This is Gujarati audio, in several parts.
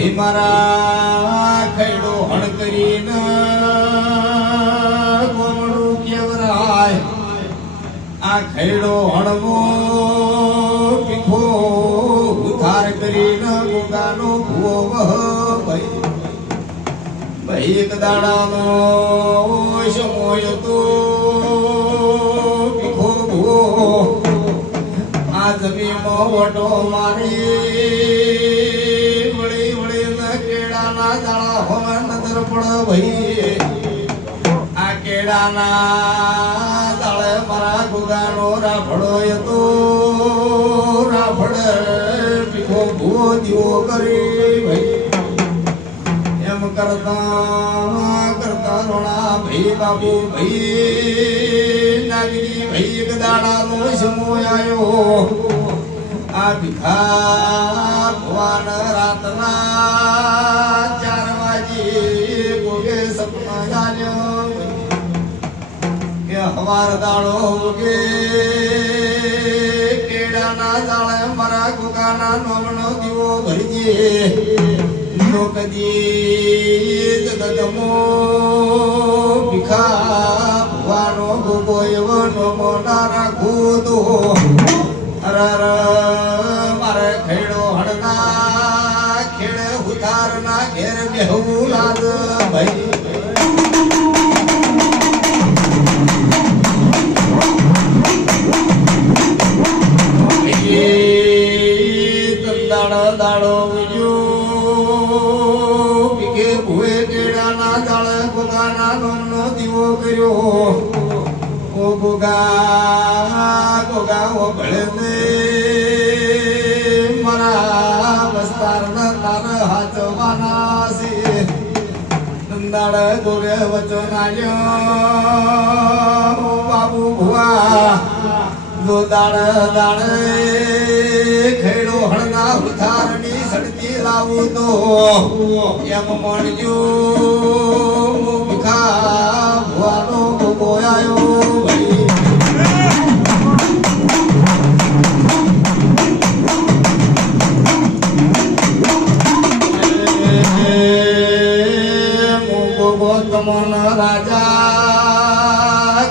ભાઈ મારા ખૈડો હણ કરીને ગોમડું કેવરાય આ ખૈડો હણમો પીખો ઉધાર કરીને ગોગાનો ભૂવો ભાઈ ભાઈ એક દાડાનો સમય તો પીખો ભૂવો આ જમીનમાં વટો મારી વળી વળી કેળાના દાડા હોવા નજર પડ ભાઈ આ કેળાના દાડે મારા ગુગાનો રાફડો હતો રાફડ પીખો ભૂવો દીવો કરી ભાઈ એમ કરતા કરતા રોણા ભાઈ બાબુ ભાઈ નાગરી ભાઈ એક દાડાનો સમય આવ્યો આ ભીખા ભગવાન રાતના 4 વાગે ગોગે સપના જાણ્યો કે હવાર દાડો ઉગે કેળાના દાડે મારા ગોગાના નોમનો દીવો ભરીજે નો કદી જગતમો ભીખા ભગવાનો ગોગો એવો નોમો ના રાખું તો અરર મારે ખેડો હડના ખેડે ઉતારના ઘેર બેહવું લાગ ભાઈ દાડો ઉજ્યો પીકે ભૂએ કેળાના દાડે ગોગાના નોમનો દીવો કર્યો ઓ ગોગા ગોગા ઓ ભળે મારા વસ્તારના તાર હાચવાના છે દાડ ગોગે વચન આલ્યો બાબુ ભુવા જો દાડ દાડ ખેડો હળના ઉધારની સડતી લાવું તો એમ મળજો ભીખા ભુવાનો ગોગો આયો ભાઈ ગોગો તમન રાજા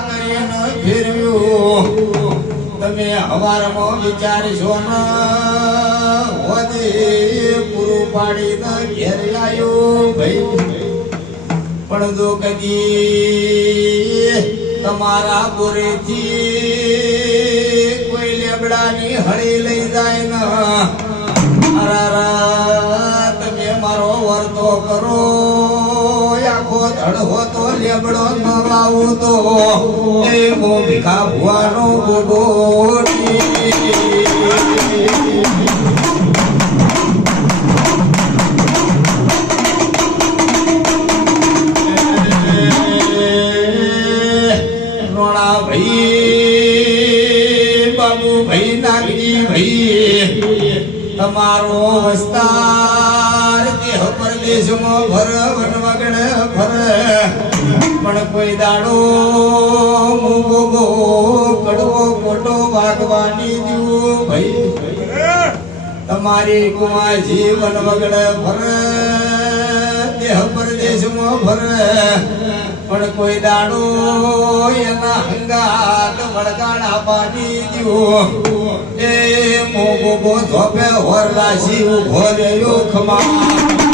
કરીને ફેરવ્યું તમે હવારમાં વિચારશો ન હોદે પૂરું પાડીને ઘેર આવ્યો ભાઈ પણ જો કદી તમારા બોરેથી કોઈ લેબડાની હળી લઈ જાય ને અરારા તમે મારો વર્તો કરો આખો ધડવો તો લેબડો ન લાવું તો એ મો ભીખા ભુવાનો ગોગો રોણા ભાઈ બાબુ ભાઈ નાગજી ભાઈ તમારો વસ્તાર દેહ પરદેશમાં ભર વન વગડે ફર પણ કોઈ દાડો મુગો કડવો ખોટો વાગવાની દીવો ભાઈ તમારી કુમા જીવન વગડે ફર દેહ પરદેશમાં ફર પણ કોઈ દાડો એના હંગાત વળગાડા પાડી દીવો એ મોગો ધોપે હોરલાસી ઉભો રહ્યો ખમા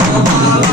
મારો